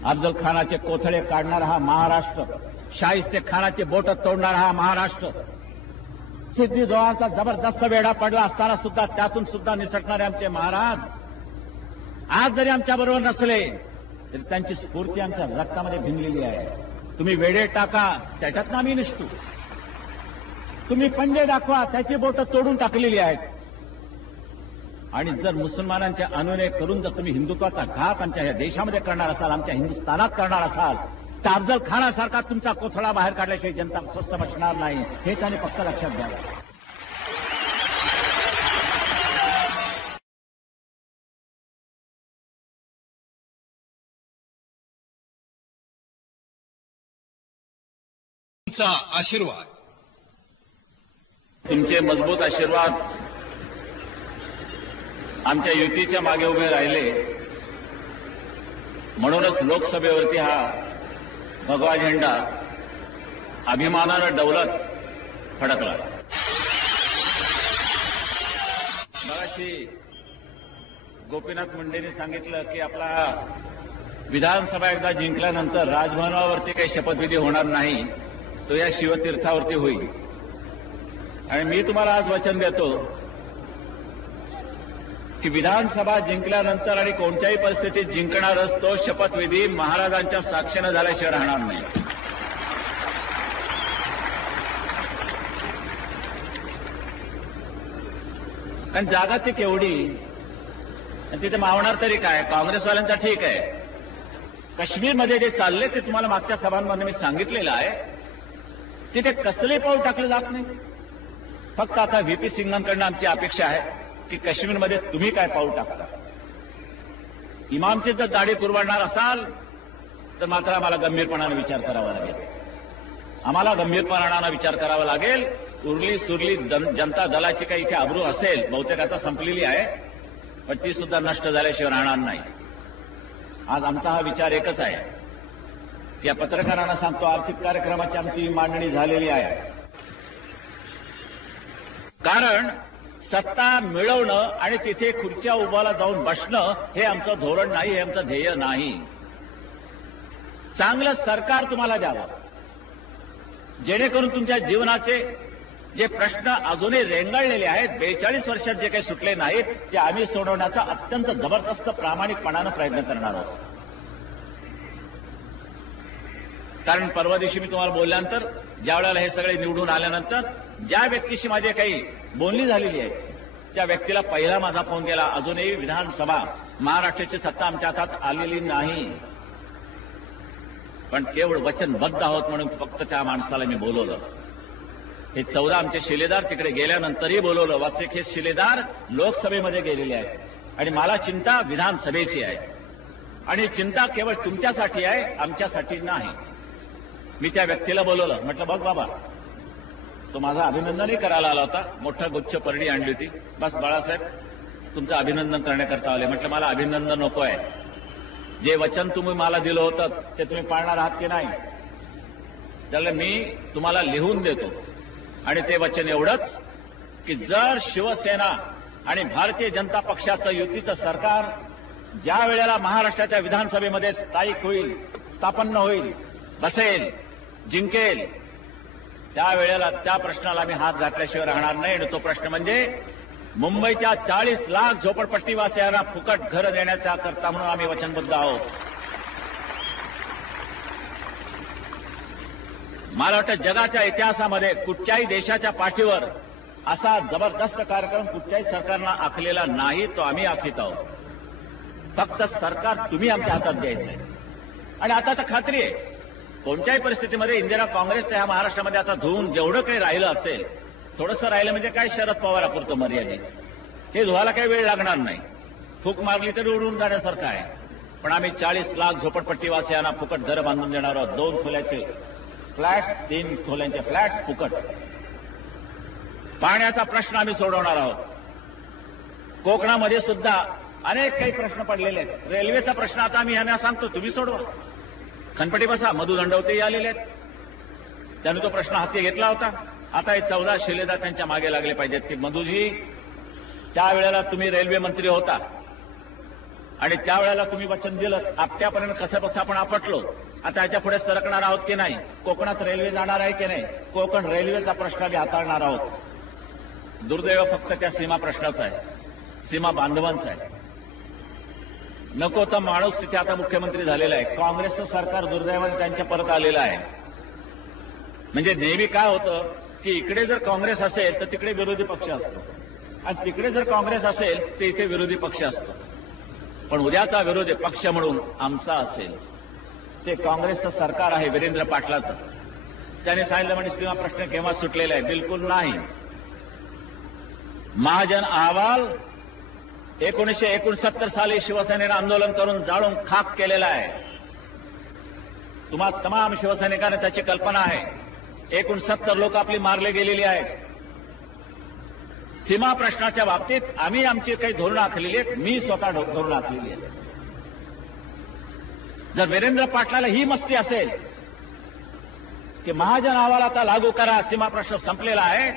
अफजल खानाचे कोथळे काढणारा हा महाराष्ट्र, शाहिस्ते खानाचे बोट तोडणारा हा महाराष्ट्र, सिद्धी जोहरांचा जबरदस्त वेढा पडला असताना सुद्धा त्यातून सुद्धा निसटणारे आमचे महाराज आज जरी आमच्या बरोबर नसले तरी त्यांची स्फूर्ती आमच्या रक्तामध्ये भिनलेली आहे. तुम्ही वेढे टाका त्याच्यातनं आम्ही निसटू, तुम्ही पंजे दाखवा त्याची बोटं तोडून टाकलेली आहेत. आणि जर मुसलमानांच्या अनुनय करून जर तुम्ही हिंदुत्वाचा घात आमच्या या देशामध्ये करणार असाल, आमच्या हिंदुस्थानात करणार असाल, तर अफजल खानासारखा तुमचा कोथळा बाहेर काढल्याशिवाय जनता स्वस्थ बसणार नाही, हे त्याने फक्त लक्षात घ्यावं. तुमचा आशीर्वाद, तुमचे मजबूत आशीर्वाद आमच्या युतीच्या मागे उभे राहिले, म्हणूनच लोकसभेवरती हा भगवा झेंडा अभिमानानं डौलत फडकला. मगाशी गोपीनाथ मुंडेंनी सांगितलं की आपला विधानसभा एकदा जिंकल्यानंतर राजभवनावरती काही शपथविधी होणार नाही, तो या शिवतीर्थावरती होईल. आणि मी तुम्हाला आज वचन देतो की विधानसभा जिंकल्यानंतर आणि कोणत्याही परिस्थितीत जिंकणारच तो शपथविधी महाराजांच्या साक्षीनं झाल्याशिवाय राहणार नाही. कारण जागा ती केवढी, तिथे मावणार तरी काय. काँग्रेसवाल्यांचा ठीक आहे, काश्मीरमध्ये जे चालले ते तुम्हाला मागच्या सभांमध्ये मी सांगितलेलं आहे, तिथे कसले पाऊल टाकले जात नाही. फक्त आता व्हीपी सिंगांकडनं आमची अपेक्षा आहे की काश्मीरमध्ये तुम्ही काय पाऊल टाकता. इमामची जर दाढी कुरवाडणार असाल तर मात्र आम्हाला गंभीरपणाने विचार करावा लागेल. आम्हाला गंभीरपणाने विचार करावा लागेल. उरली सुरली जनता दलाची काही इथे अब्रू असेल, बहुतेक आता संपलेली आहे, पण ती सुद्धा नष्ट झाल्याशिवाय राहणार नाही. आज आमचा हा विचार एकच आहे. या पत्रकारांना सांगतो, आर्थिक कार्यक्रमाची आमची मांडणी झालेली आहे. कारण सत्ता मिळवणं आणि तिथे खुर्च्या उभाला जाऊन बसणं हे आमचं धोरण नाही, हे आमचं ध्येय नाही. चांगलं सरकार तुम्हाला द्यावं, जेणेकरून तुमच्या जीवनाचे जे प्रश्न अजूनही रेंगाळलेले आहेत, 42 वर्षात जे काही सुटले नाहीत, ते आम्ही सोडवण्याचा अत्यंत जबरदस्त प्रामाणिकपणानं प्रयत्न करणार आहोत. कारण परवा दिवशी मी तुम्हाला बोलल्यानंतर, ज्या वेळेला हे सगळे निवडून आल्यानंतर ज्या व्यक्तीशी माझी काही बोलणी झालेली आहे, त्या व्यक्तीला पहिला माझा फोन गेला, अजूनही विधानसभा महाराष्ट्राची सत्ता आमच्या हातात आलेली नाही, पण केवळ वचनबद्ध आहोत म्हणून फक्त त्या माणसाला मी बोलवलं. हे 14 आमचे शिलेदार तिकडे गेल्यानंतरही बोलवलं. वास्तविक हे शिलेदार लोकसभेमध्ये गेलेले आहेत आणि मला चिंता विधानसभेची आहे. आणि चिंता केवळ तुमच्यासाठी आहे, आमच्यासाठी नाही. मी त्या व्यक्तीला बोलवलं, म्हटलं बघ बाबा, तो माझं अभिनंदनही करायला आला होता, मोठा गुच्छ परडी आणली होती. बस बाळासाहेब तुमचं अभिनंदन करण्याकरता आले. म्हटलं मला अभिनंदन नको आहे, जे वचन तुम्ही मला दिलं होतं ते तुम्ही पाळणार आहात की नाही. त्याला मी तुम्हाला लिहून देतो आणि ते वचन एवढंच की जर शिवसेना आणि भारतीय जनता पक्षाचं युतीचं सरकार ज्या वेळेला महाराष्ट्राच्या विधानसभेमध्ये स्थायिक होईल, स्थापन्न होईल, बसेल, जिंकेल, त्यावेळेला त्या प्रश्नाला आम्ही हात घातल्याशिवाय राहणार नाही. आणि तो प्रश्न म्हणजे मुंबईच्या 40 लाख झोपडपट्टीवासियांना फुकट घरं देण्याच्या करता म्हणून आम्ही वचनबद्ध आहोत. मला वाटतं जगाच्या इतिहासामध्ये कुठच्याही देशाच्या पाठीवर असा जबरदस्त कार्यक्रम कुठच्याही सरकारनं आखलेला नाही, तो आम्ही आखीत आहोत. फक्त सरकार तुम्ही आमच्या हातात द्यायचंय. आणि आता तर खात्री आहे, कोणत्याही परिस्थितीमध्ये इंदिरा काँग्रेसच्या ह्या महाराष्ट्रामध्ये आता धुवून जेवढं काही राहिलं असेल, थोडंसं राहिलं म्हणजे काय शरद पवारापुरतं मर्यादित, हे धुवायला काही वेळ लागणार नाही. फूक मारली तरी उडून जाण्यासारखं आहे. पण आम्ही 40 लाख झोपडपट्टीवासियांना फुकट घरं बांधून देणार आहोत. 2 खोल्याचे फ्लॅट्स, 3 खोल्यांचे फ्लॅट्स फुकट. पाण्याचा प्रश्न आम्ही सोडवणार आहोत. कोकणामध्ये सुद्धा अनेक काही प्रश्न पडलेले आहेत. रेल्वेचा प्रश्न आता आम्ही यांना सांगतो, तुम्ही सोडवा. खनपटी बसा, मधु दंडवते आलेले आहेत, त्यांनी तो प्रश्न हाती घेतला होता. आता हे 14 शिलेदार त्यांच्या मागे लागले पाहिजेत की मधुजी, त्यावेळेला तुम्ही रेल्वे मंत्री होता, आणि त्यावेळेला तुम्ही वचन दिलं. आपल्यापर्यंत कसं आपण आपटलो. आता याच्या पुढे सरकणार आहोत की नाही, कोकणात रेल्वे जाणार आहे की नाही, कोकण रेल्वेचा प्रश्न आम्ही हाताळणार आहोत. दुर्दैव फक्त त्या सीमा प्रश्नाचा आहे, सीमा बांधवांचा आहे. नको तर माणूस तिथे आता मुख्यमंत्री झालेला आहे. काँग्रेसचं सरकार दुर्दैवाने त्यांच्या परत आलेलं आहे. म्हणजे नेहमी काय होतं की इकडे जर काँग्रेस असेल तर तिकडे विरोधी पक्ष असतो, आणि तिकडे जर काँग्रेस असेल तर इथे विरोधी पक्ष असतो. पण उद्याचा विरोधी पक्ष म्हणून आमचा असेल ते काँग्रेसचं सरकार आहे, वीरेंद्र पाटलाचं. त्याने सांगितलं म्हणजे सीमा प्रश्न केव्हा सुटलेला आहे, बिलकुल नाही. महाजन अहवाल 1969 साली शिवसेनेनं आंदोलन करून जाळून खाक केलेला आहे. तुम्हा तमाम शिवसैनिकांना त्याची कल्पना आहे. 69 लोक आपली मारले गेलेली आहेत. सीमा प्रश्नाच्या बाबतीत आम्ही आमची काही धोरणं आखलेली आहेत. मी स्वतः धोरणं आखलेली आहेत. जर वीरेंद्र पाटलाला ही मस्ती असेल की महाजन अहवाल आता लागू करा, सीमा प्रश्न संपलेला आहे,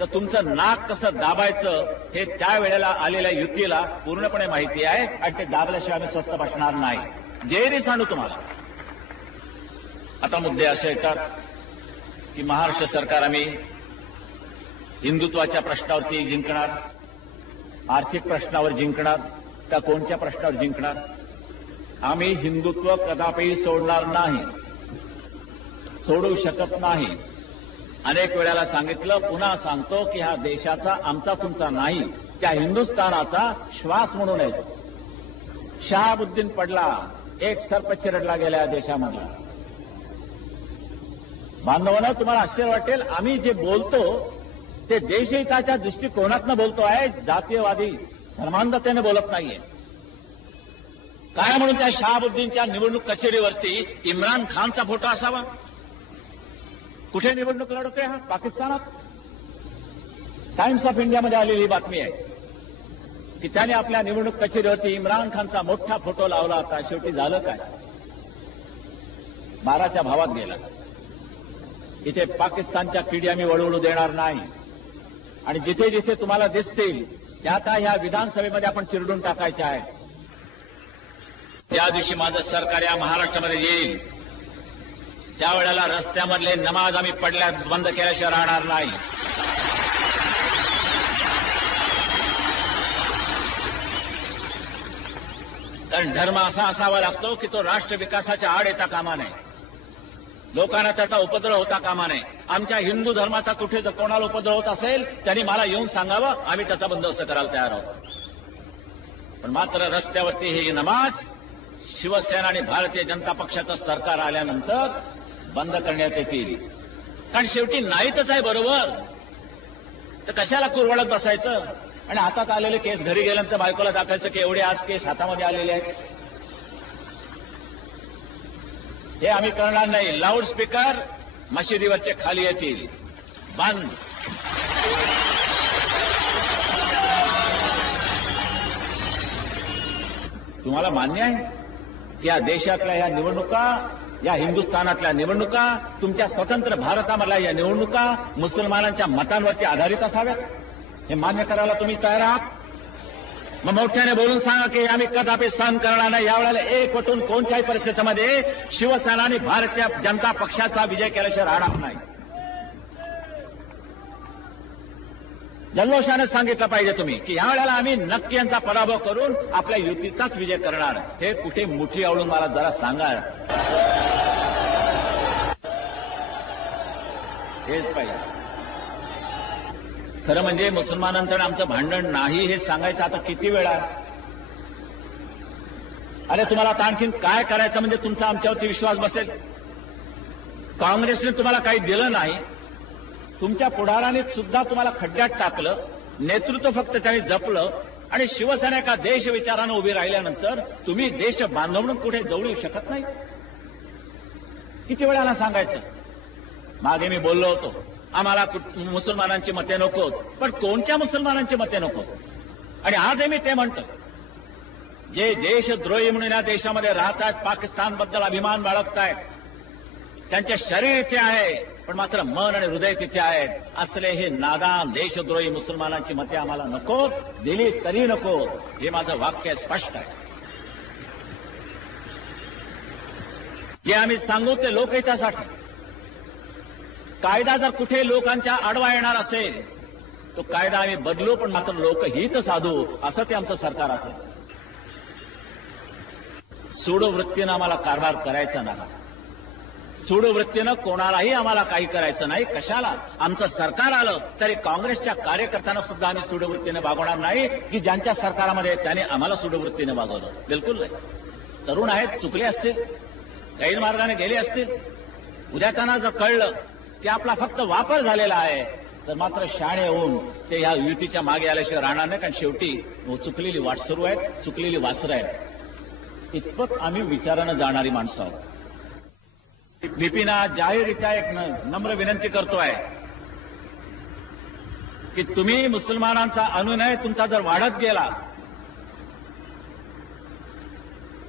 तर तुमचं नाक कसं दाबायचं हे त्यावेळेला आलेल्या युतीला पूर्णपणे माहिती आहे, आणि ते दाबल्याशिवाय आम्ही स्वस्थ बसणार नाही. जेरी सांगू तुम्हाला. आता मुद्दे असे येतात की महाराष्ट्र सरकार आम्ही हिंदुत्वाच्या प्रश्नावरती जिंकणार, आर्थिक प्रश्नावर जिंकणार, का कोणत्या प्रश्नावर जिंकणार. आम्ही हिंदुत्व कदापि सोडणार नाही, सोडू शकत नाही. अनेक वेळेला सांगितलं, पुन्हा सांगतो की हा देशाचा आमचा तुमचा नाही, त्या हिंदुस्थानाचा श्वास म्हणून आहे. शहाबुद्दीन पडला, एक सर्प चिरडला गेल्या देशामध्ये. बांधवांनो, तुम्हाला आश्चर्य वाटेल, आम्ही जे बोलतो ते देशहिताच्या दृष्टिकोनातनं बोलतो आहे, जातीयवादी धर्मांधतेने बोलत नाहीये. काय म्हणून त्या शहाबुद्दीनच्या निवडणूक कचेरीवरती इम्रान खानचा फोटो असावा? कुठे निवडणूक लढवतोय हा? पाकिस्तानात. टाइम्स ऑफ इंडियामध्ये आलेली बातमी आहे की त्याने आपल्या निवडणूक कचेरीवरती इम्रान खानचा मोठा फोटो लावला होता. शेवटी झालं काय? 12च्या भावात गेला. इथे पाकिस्तानच्या किडी आम्ही वळवू देणार नाही, आणि जिथे जिथे तुम्हाला दिसतील त्या आता ह्या विधानसभेमध्ये आपण चिरडून टाकायचे आहे. ज्या दिवशी माझं सरकार या महाराष्ट्रामध्ये येईल त्यावेळेला रस्त्यामधले नमाज आम्ही पडल्या बंद केल्याशिवाय राहणार नाही. कारण धर्म असा असावा लागतो की तो राष्ट्र विकासाच्या आड येता कामा नये, लोकांना त्याचा उपद्रव होता कामा नये. आमच्या हिंदू धर्माचा कुठे जर कोणाला उपद्रव होत असेल त्यांनी मला येऊन सांगावं, आम्ही त्याचा बंदोबस्त करायला तयार आहोत. पण मात्र रस्त्यावरती ही नमाज शिवसेना आणि भारतीय जनता पक्षाचं सरकार आल्यानंतर बंद करण्यात येतील. कारण शेवटी नाहीतच आहे बरोबर, तर कशाला कुरवडत बसायचं. आणि हातात आलेले केस घरी गेल्यानंतर बायकोला दाखवायचं की एवढे आज केस हातामध्ये आलेले आहेत. हे आम्ही करणार नाही. लाऊडस्पीकर मशिदीवरचे खाली येतील, बंद. तुम्हाला मान्य आहे की या देशातल्या या निवडणुका, या हिंदुस्थानातल्या निवडणुका, तुमच्या स्वतंत्र भारतामधल्या या निवडणुका मुसलमानांच्या मतांवरती आधारित असाव्यात? हे मान्य करायला तुम्ही तयार आहात? मग मोठ्याने बोलून सांगा की आम्ही कदापि सहन करणार नाही. यावेळेला एकवटून कोणत्याही परिस्थितीमध्ये शिवसेना आणि भारतीय जनता पक्षाचा विजय केल्याशिवाय राहणार नाही. जल्लोषाने सांगितलं पाहिजे तुम्ही की यावेळेला आम्ही नक्की यांचा पराभव करून आपल्या युतीचाच विजय करणार. हे कुठे मुठी आवळून मला जरा सांगा. हेच पाहिजे. खरं म्हणजे मुसलमानांचं आणि आमचं भांडण नाही हे सांगायचं आता किती वेळा. अरे तुम्हाला आता आणखीन काय करायचं म्हणजे तुमचा आमच्यावरती विश्वास बसेल? काँग्रेसने तुम्हाला काही दिलं नाही, तुमच्या पुढाराने सुद्धा तुम्हाला खड्ड्यात टाकलं, नेतृत्व फक्त त्यांनी जपलं, आणि शिवसेना एका देश विचारानं उभी राहिल्यानंतर तुम्ही देश बांधव म्हणून कुठे जवळू शकत नाही. किती वेळाला सांगायचं? मागे मी बोललो होतो आम्हाला मुसलमानांची मते नकोत, पण कोणत्या मुसलमानांची मते नकोत? आणि आजही मी ते म्हणतो, जे देशद्रोही म्हणून या देशामध्ये राहत आहेत, पाकिस्तानबद्दल अभिमान बाळगतायत, त्यांचे शरीर इथे आहे, पण मात्र मन आणि हृदय तिथे आहेत. असले हे नादान देशद्रोही मुसलमानांची मते आम्हाला नको, दिली तरी नको. हे माझं वाक्य स्पष्ट आहे. जे आम्ही सांगू ते लोकहितासाठी. कायदा जर कुठे लोकांच्या आडवा येणार असेल तो कायदा आम्ही बदलू, पण मात्र लोकहित साधू, असं ते आमचं सरकार असेल. सूडवृत्तीनं आम्हाला कारभार करायचा नाही. सूडवृत्तीनं कोणालाही आम्हाला काही करायचं नाही. कशाला आमचं सरकार आलं तरी काँग्रेसच्या कार्यकर्त्यांना सुद्धा आम्ही सूडवृत्तीने वागवणार नाही की ज्यांच्या सरकारामध्ये त्याने आम्हाला सूडवृत्तीने वागवलं. बिलकुल नाही. तरुण आहेत, चुकले असतील, गैरमार्गाने गेले असतील. उद्या त्यांना जर कळलं की आपला फक्त वापर झालेला आहे तर मात्र शहाणे होऊन ते ह्या युतीच्या मागे आल्याशिवाय राहणार नाही. कारण शेवटी चुकलेली वाटसरू आहेत, चुकलेली वासरं आहेत. इतपत आम्ही विचारानं जाणारी माणसं आहोत. विपिना जाहीररित्या एक नम्र विनंती करतोय की तुम्ही मुसलमानांचा अनुनय तुमचा जर वाढत गेला,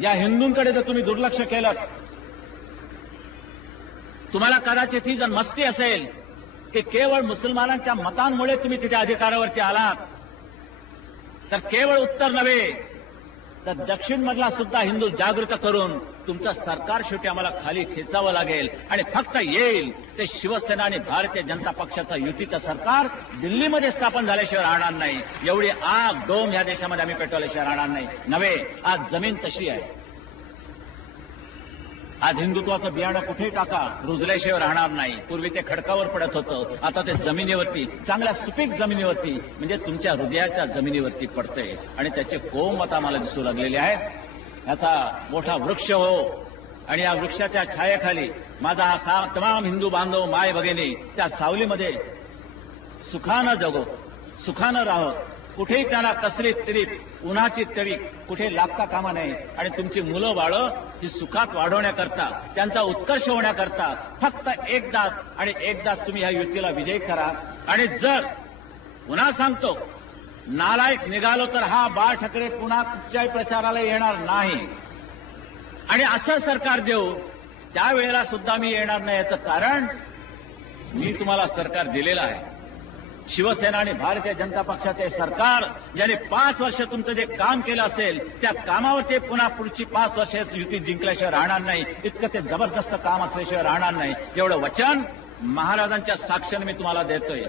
या हिंदूंकडे जर तुम्ही दुर्लक्ष केलं, तुम्हाला कदाचित ही जर मस्ती असेल की केवळ मुसलमानांच्या मतांमुळे तुम्ही तिथे अधिकारावरती आलात, तर केवळ उत्तर नव्हे तर दक्षिण मधला सुद्धा हिंदू जागृत करून तुमचं सरकार शेवटी आम्हाला खाली खेचावं लागेल. आणि फक्त येईल ते शिवसेना आणि भारतीय जनता पक्षाचं युतीचं सरकार दिल्लीमध्ये स्थापन झाल्याशिवाय राहणार नाही. एवढी आग डोम ह्या देशामध्ये आम्ही पेटवल्याशिवाय राहणार नाही. नव्हे, आज जमीन तशी आहे. आज हिंदुत्वाचं बियाणं कुठेही टाका, रुजल्याशिवाय राहणार नाही. पूर्वी ते खडकावर पडत होतं, आता ते जमिनीवरती, चांगल्या सुपीक जमिनीवरती, म्हणजे तुमच्या हृदयाच्या जमिनीवरती पडतंय. आणि त्याचे कोम आता मला दिसू लागलेले आहेत. याचा मोठा वृक्ष हो, आणि या वृक्षाच्या छायेखाली माझा हा तमाम हिंदू बांधव माय भगिनी त्या सावलीमध्ये सुखानं जगो, सुखानं राहो. कुठेही त्यांना कसली तरी उन्हाची तरी कुठे लागता कामा नये. आणि तुमची मुलं बाळं ही सुखात वाढवण्याकरता, त्यांचा उत्कर्ष होण्याकरता फक्त एकदाच आणि एकदाच तुम्ही ह्या युतीला विजयी करा. आणि जर पुन्हा सांगतो, नालायक निघालो तर हा बाळ ठाकरे पुन्हा कुठच्याही प्रचाराला येणार नाही. आणि असं सरकार देऊ त्यावेळेला सुद्धा मी येणार नाही. याचं कारण मी तुम्हाला सरकार दिलेलं आहे. शिवसेना आणि भारतीय जनता पक्षाचे सरकार ज्याने 5 वर्ष तुमचं जे काम केलं असेल त्या कामावर ते पुन्हा पुढची 5 वर्ष युती जिंकल्याशिवाय राहणार नाही. इतकं ते जबरदस्त काम असल्याशिवाय राहणार नाही. एवढं वचन महाराजांच्या साक्षीने मी तुम्हाला देतोय.